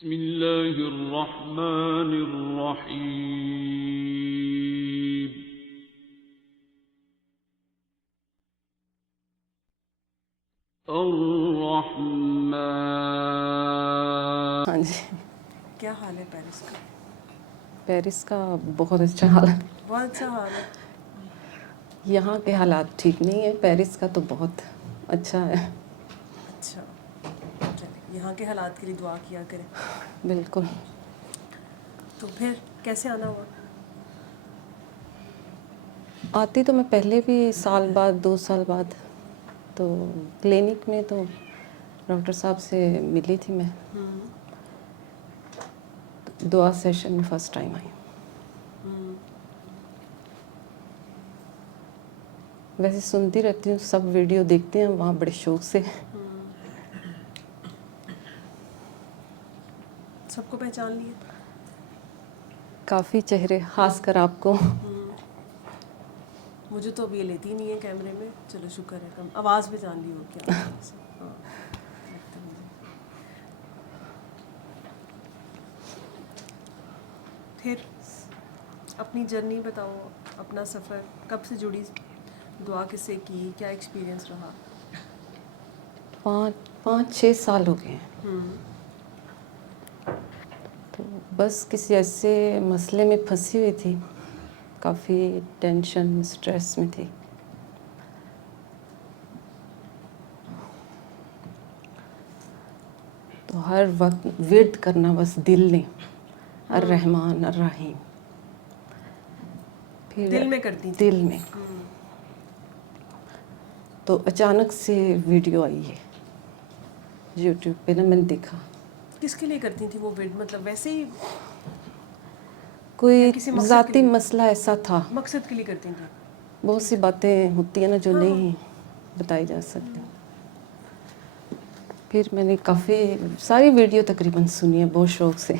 بسم اللہ الرحمن الرحیم. الرحمن. ہاں جی. کیا حال ہے پیرس کا؟ پیرس کا بہت اچھا حال ہے. بہت اچھا حال ہے. یہاں کے حالات ٹھیک نہیں ہے، پیرس کا تو بہت اچھا ہے. اچھا چلے، یہاں کے حالات کے لیے دعا کیا کریں. بالکل. تو پھر کیسے آنا ہوا؟ آتی تو میں پہلے بھی سال بعد 2 سال بعد، تو کلینک میں تو ڈاکٹر صاحب سے ملی تھی میں. دعا سیشن میں فرسٹ ٹائم آئی. ویسے سنتی رہتی ہوں، سب ویڈیو دیکھتے ہیں وہاں بڑے شوق سے. سب کو پہچان لیے؟ کافی چہرے، خاص کر آپ کو. مجھے تو ابھی یہ لیتی نہیں ہے کیمرے میں، چلو شکر ہے، کم آواز پہچان لی ہو کیا. ہاں لگتا ہے مجھے. پھر اپنی جرنی بتاؤ، اپنا سفر کب سے جڑی، دعا کس سے کی، کیا ایکسپیرئنس رہا؟ 5-6 سال ہو گئے ہیں. تو بس کسی ایسے مسئلے میں پھنسی ہوئی تھی، کافی ٹینشن اسٹریس میں تھی. تو ہر وقت ورد کرنا بس دل نے، الرحمن الرحیم. پھر دل میں کرتی تھی؟ دل میں. تو اچانک سے ویڈیو آئی ہے یوٹیوب پہ نا، میں نے دیکھا. کس کے لیے کرتی تھی وہ ویڈ؟ مطلب ویسے ہی کوئی یا کسی مقصد کے ذاتی لیے؟ مسئلہ ایسا تھا. مقصد کے لیے کرتی تھی؟ بہت سی باتیں ہوتی ہیں نا جو ہاں. نہیں بتائی جا سکتی. پھر میں نے کافی ساری ویڈیو تقریباً سنی ہے بہت شوق سے.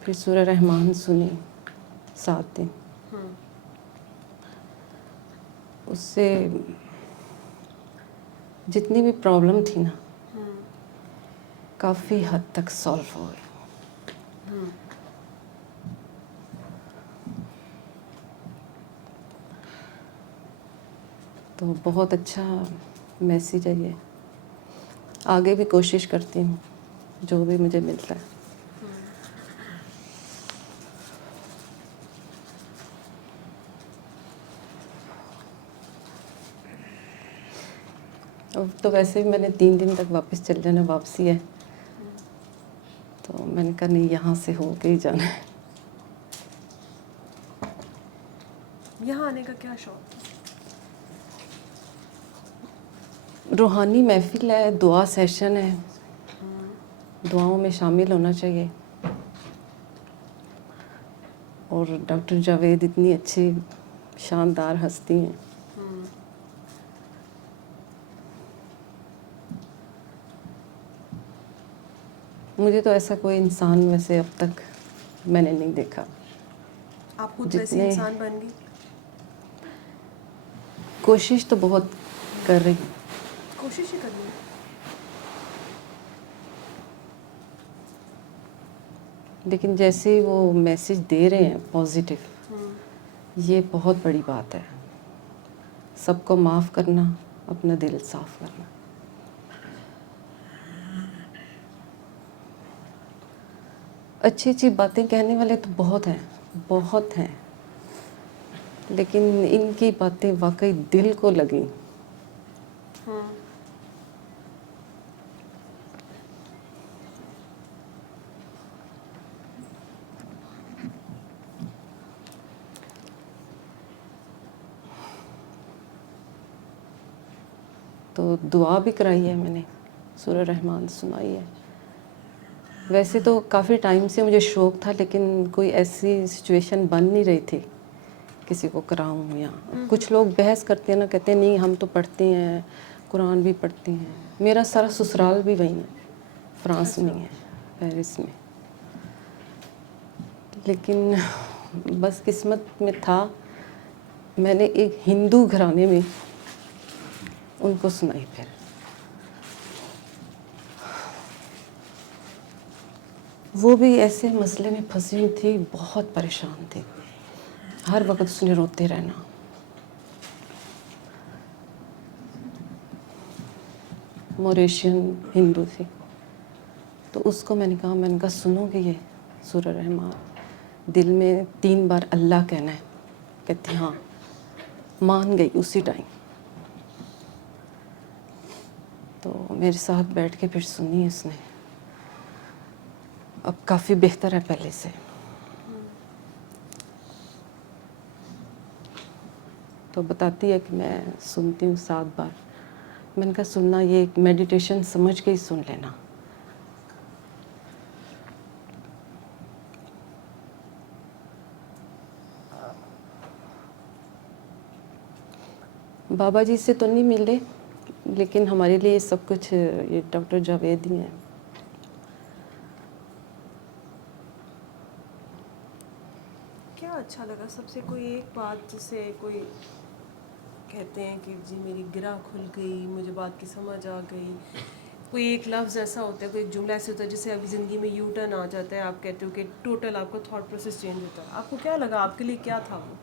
پھر سورہ رحمان سنی 7 دن. اس سے جتنی بھی پرابلم تھی نا کافی حد تک سالو ہو گئی. تو بہت اچھا میسیج ہے یہ. آگے بھی کوشش کرتی ہوں جو بھی مجھے ملتا ہے. اب تو ویسے بھی میں نے 3 دن تک واپس چل جانا، واپسی ہے. تو میں نے کہا نہیں، یہاں سے ہو کے ہی جانا ہے. یہاں آنے کا کیا شوق تھا؟ روحانی محفل ہے، دعا سیشن ہے، دعاؤں میں شامل ہونا چاہیے. اور ڈاکٹر جاوید اتنی اچھی شاندار ہستی ہیں. مجھے تو ایسا کوئی انسان ویسے اب تک میں نے نہیں دیکھا. آپ خود ویسی جتنے انسان بن گئی؟ کوشش تو بہت کر رہی ہوں. کوشش ہی کرنی ہے. لیکن جیسے وہ میسیج دے رہے ہیں پازیٹیو، یہ بہت بڑی بات ہے. سب کو معاف کرنا، اپنا دل صاف کرنا. اچھی اچھی باتیں کہنے والے تو بہت ہیں، بہت ہیں، لیکن ان کی باتیں واقعی دل کو لگیں. تو دعا بھی کرائی ہے میں نے، سورہ رحمان سنائی ہے. ویسے تو کافی ٹائم سے مجھے شوق تھا، لیکن کوئی ایسی سچویشن بن نہیں رہی تھی کسی کو کراؤں. یا کچھ لوگ بحث کرتے ہیں نا، کہتے ہیں نہیں ہم تو پڑھتے ہیں، قرآن بھی پڑھتے ہیں. میرا سارا سسرال بھی وہیں ہے، فرانس میں ہے، پیرس میں. لیکن بس قسمت میں تھا، میں نے ایک ہندو گھرانے میں ان کو سنائی. پھر وہ بھی ایسے مسئلے میں پھنسی ہوئی تھی, بہت پریشان تھی, ہر وقت اس نے روتے رہنا. موریشین ہندو تھی, تو اس کو میں نے کہا سنو گے یہ سورہ رحمان, دل میں 3 بار اللہ کہنا ہے. کہتی ہاں. مان گئی اسی ٹائم. تو میرے ساتھ بیٹھ کے پھر سنی اس نے. اب کافی بہتر ہے پہلے سے. تو بتاتی ہے کہ میں سنتی ہوں 7 بار. میں نے کہا سننا یہ ایک میڈیٹیشن سمجھ کے ہی سن لینا. بابا جی سے تو نہیں ملے, لیکن ہمارے لیے سب کچھ یہ ڈاکٹر جاوید ہی ہیں. کیا اچھا لگا سب سے کوئی ایک بات جسے کوئی کہتے ہیں کہ جی میری گرہ کھل گئی, مجھے بات کی سمجھ آ گئی, کوئی ایک لفظ ایسا ہوتا ہے, کوئی ایک جملہ ایسا ہوتا ہے جس سے ابھی زندگی میں یو ٹرن آ جاتا ہے, آپ کہتے ہو کہ ٹوٹل آپ کا تھاٹ پروسیس چینج ہوتا ہے. آپ کو کیا لگا, آپ کے لیے کیا تھا وہ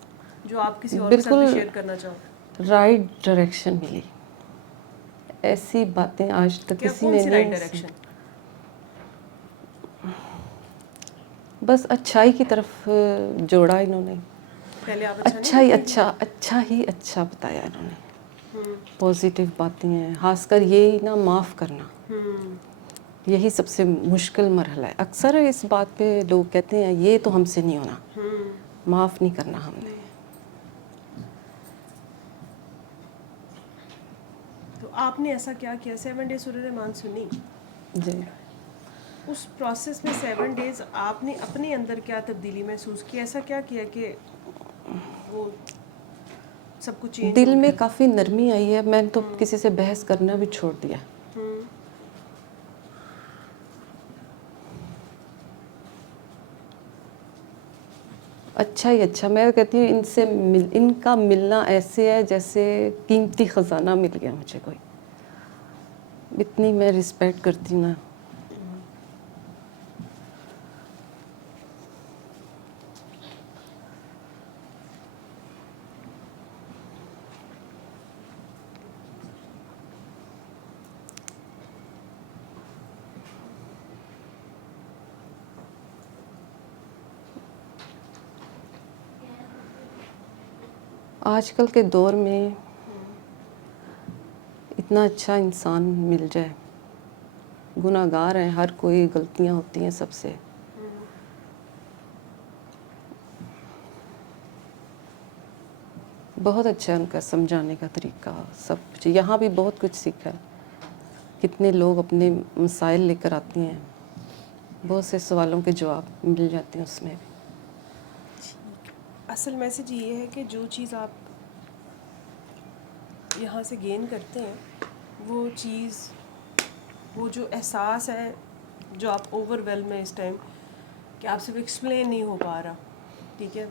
جو آپ کسی اور کے ساتھ بھی بالکل شیئر کرنا چاہو؟ رائٹ ڈائریکشن ملی. ایسی باتیں آج تک کیا کسی کون نے سی رائٹ نہیں سنی. ڈائریکشن؟ بس اچھائی کی طرف جوڑا انہوں نے. پہلے آپ اچھا نہیں کرتی تھی؟ اچھا بتایا انہوں نے. پازیٹیو باتیں ہیں, خاص کر یہی نا معاف کرنا, یہی سب سے مشکل مرحلہ ہے. اکثر اس بات پہ لوگ کہتے ہیں یہ تو ہم سے نہیں ہونا, معاف نہیں کرنا ہم نے. تو آپ نے ایسا کیا کیا 7 ڈیز سورہ رحمان سنی؟ جی. اس پروسیس میں 7 ڈیز آپ نے اپنے اندر کیا تبدیلی محسوس کی؟ ایسا کیا کیا کہ وہ سب کچھ چینج دل ہو میں گیا؟ کافی نرمی آئی ہے. میں نے تو کسی سے بحث کرنا بھی چھوڑ دیا. اچھا ہی اچھا. میں کہتی ہوں ان کا ملنا ایسے ہے جیسے قیمتی خزانہ مل گیا مجھے کوئی. اتنی میں رسپیکٹ کرتی ہوں نا. آج کل کے دور میں اتنا اچھا انسان مل جائے. گناہ گار ہیں, ہر کوئی غلطیاں ہوتی ہیں سب سے. بہت اچھا ہے ان کا سمجھانے کا طریقہ, سب کچھ. یہاں بھی بہت کچھ سیکھا ہے. کتنے لوگ اپنے مسائل لے کر آتے ہیں, بہت سے سوالوں کے جواب مل جاتے ہیں اس میں بھی. اصل میسیج یہ ہے کہ جو چیز آپ یہاں سے گین کرتے ہیں, وہ چیز, وہ جو احساس ہے جو آپ اوور ویلم ہے اس ٹائم, کہ آپ سے وہ ایکسپلین نہیں ہو پا رہا, ٹھیک ہے,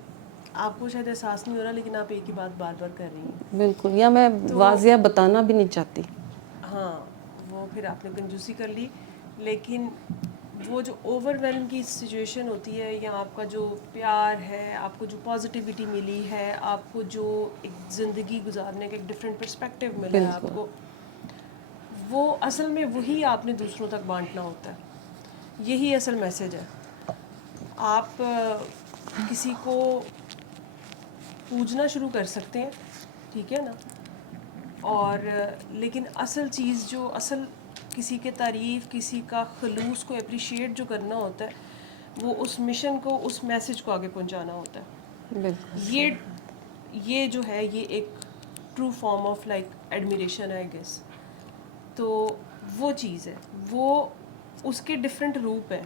آپ کو شاید احساس نہیں ہو رہا, لیکن آپ ایک ہی بات بار بار کر رہی ہیں. بالکل. یا میں تو واضح بتانا بھی نہیں چاہتی. ہاں, وہ پھر آپ نے کنجوسی کر لی. لیکن وہ جو اوور ویلم کی سچویشن ہوتی ہے, یا آپ کا جو پیار ہے, آپ کو جو پازیٹیوٹی ملی ہے, آپ کو جو ایک زندگی گزارنے کا ایک ڈفرینٹ پرسپیکٹیو ملا ہے آپ بالکل. کو, وہ اصل میں وہی آپ نے دوسروں تک بانٹنا ہوتا ہے. یہی اصل میسیج ہے. آپ کسی کو پوجنا شروع کر سکتے ہیں, ٹھیک ہے نا, اور لیکن اصل چیز جو اصل کسی کے تعریف, کسی کا خلوص کو اپریشیٹ جو کرنا ہوتا ہے, وہ اس مشن کو, اس میسیج کو آگے پہنچانا ہوتا ہے. بالکل یہ صحیح. یہ جو ہے یہ ایک true form of like admiration ہے, آئی گیس. تو وہ چیز ہے, وہ اس کے ڈفرینٹ روپ ہیں.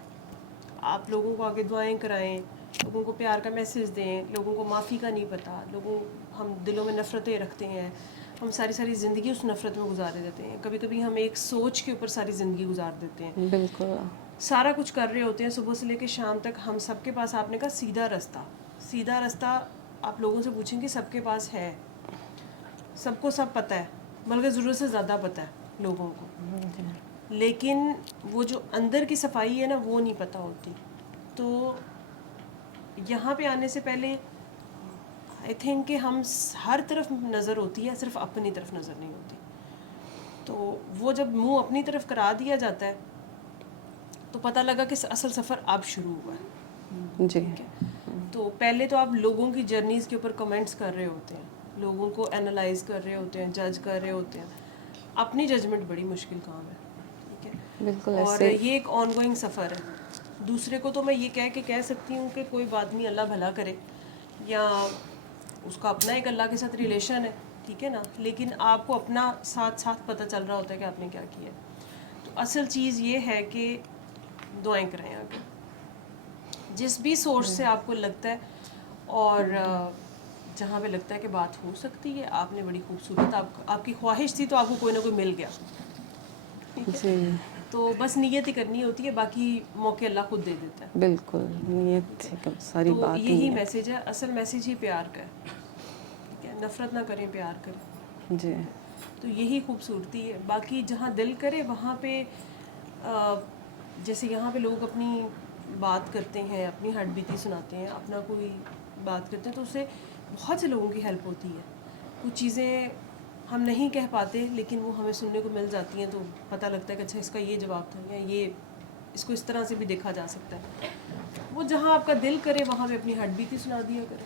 آپ لوگوں کو آگے دعائیں کرائیں, لوگوں کو پیار کا میسیج دیں, لوگوں کو معافی کا نہیں پتہ, لوگوں, ہم دلوں میں نفرتیں رکھتے ہیں, ہم ساری زندگی اس نفرت میں گزارے دیتے ہیں. کبھی کبھی ہم ایک سوچ کے اوپر ساری زندگی گزار دیتے ہیں. بالکل. سارا کچھ کر رہے ہوتے ہیں صبح سے لے کے شام تک. ہم سب کے پاس, آپ نے کہا سیدھا رستہ, سیدھا رستہ آپ لوگوں سے پوچھیں کہ سب کے پاس ہے, سب کو سب پتہ ہے, بلکہ ضرورت سے زیادہ پتہ ہے لوگوں کو. لیکن وہ جو اندر کی صفائی ہے نا وہ نہیں پتہ ہوتی. تو یہاں پہ آنے سے پہلے آئی تھنک کہ ہم ہر طرف نظر ہوتی ہے, صرف اپنی طرف نظر نہیں ہوتی. تو وہ جب منہ اپنی طرف کرا دیا جاتا ہے تو پتہ لگا کہ اصل سفر اب شروع ہوا ہے. جی. تو پہلے تو آپ لوگوں کی جرنیز کے اوپر کمنٹس کر رہے ہوتے ہیں, لوگوں کو انالائز کر رہے ہوتے ہیں, جج کر رہے ہوتے ہیں. اپنی ججمنٹ بڑی مشکل کام ہے, ٹھیک ہے, بالکل اور ایسے. یہ ایک آن گوئنگ سفر ہے. دوسرے کو تو میں یہ کہہ سکتی ہوں کہ کوئی بات نہیں, اللہ بھلا کرے, یا اس کا اپنا ایک اللہ کے ساتھ ریلیشن ہے, ٹھیک ہے نا, لیکن آپ کو اپنا ساتھ ساتھ پتہ چل رہا ہوتا ہے کہ آپ نے کیا کیا. تو اصل چیز یہ ہے کہ دعائیں کریں آگے جس بھی سورس سے آپ کو لگتا ہے, اور جہاں پہ لگتا ہے کہ بات ہو سکتی ہے. آپ نے بڑی خوبصورت, آپ کی خواہش تھی تو آپ کو کوئی نہ کوئی مل گیا, ٹھیک ہے. جی تو بس نیت ہی کرنی ہوتی ہے, باقی موقع اللہ خود دے دیتا ہے. بالکل, نیت سے ساری تو بات یہی نیت. میسیج ہے, اصل میسیج ہی پیار کا ہے, ٹھیک ہے. نفرت نہ کریں, پیار کریں, جی. ٹھیک ہے. تو یہی خوبصورتی ہے. باقی جہاں دل کرے وہاں پہ جیسے یہاں پہ لوگ اپنی بات کرتے ہیں, اپنی ہڈ بیتی سناتے ہیں, اپنا کوئی بات کرتے ہیں, تو اس سے بہت سے لوگوں کی ہیلپ ہوتی ہے. کچھ چیزیں ہم نہیں کہہ پاتے لیکن وہ ہمیں سننے کو مل جاتی ہیں, تو پتہ لگتا ہے کہ اچھا اس کا یہ جواب تھا, یا یہ اس کو اس طرح سے بھی دیکھا جا سکتا ہے. وہ جہاں آپ کا دل کرے وہاں پہ اپنی ہڈ بیتی سنا دیا کرے,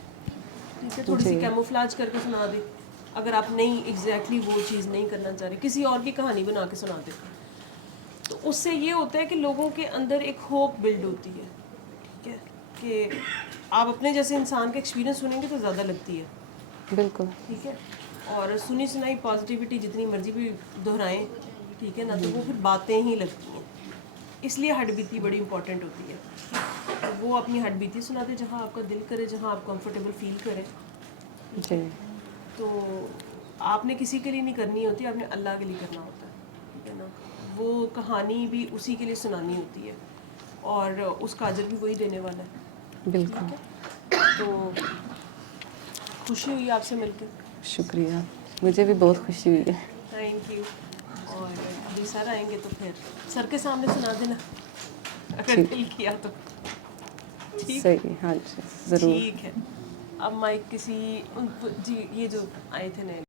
ٹھیک ہے. تھوڑی سی جی. کیموفلاج کر کے سنا دے, اگر آپ نہیں ایگزیکٹلی وہ چیز نہیں کرنا چاہ رہے, کسی اور کی کہانی بنا کے سنا دے, تو اس سے یہ ہوتا ہے کہ لوگوں کے اندر ایک ہوپ بلڈ ہوتی ہے, ٹھیک ہے, کہ آپ اپنے جیسے انسان کا ایکسپیرینس سنیں گے تو زیادہ لگتی ہے, بالکل. ٹھیک ہے. اور سنی سنائی پازیٹیوٹی جتنی مرضی بھی دہرائیں, ٹھیک ہے نا, تو وہ پھر باتیں ہی لگتی ہیں. اس لیے ہڈ بیتی بڑی امپورٹنٹ ہوتی ہے. وہ اپنی ہڈ بیتی سناتے جہاں آپ کا دل کرے, جہاں آپ کمفرٹیبل فیل کریں, ٹھیک ہے. جی. تو آپ نے کسی کے لیے نہیں کرنی ہوتی, آپ نے اللہ کے لیے کرنا ہوتا ہے, ٹھیک ہے نا. وہ کہانی بھی اسی کے لیے سنانی ہوتی ہے, اور اس کا اجر بھی وہی دینے والا ہے, بالکل. ٹھیک ہے. تو خوشی ہوئی آپ سے مل کے. شکریہ, مجھے بھی بہت خوشی ہوئی ہے. Thank you. اور ابھی سر آئیں گے تو پھر سر کے سامنے سنا دینا اگر ٹھیک, دل کیا تو, ٹھیک ہے. صحیح, ہاں جی ضرور. ٹھیک ہے. اب مائک کسی جی, یہ جو آئے تھے نئے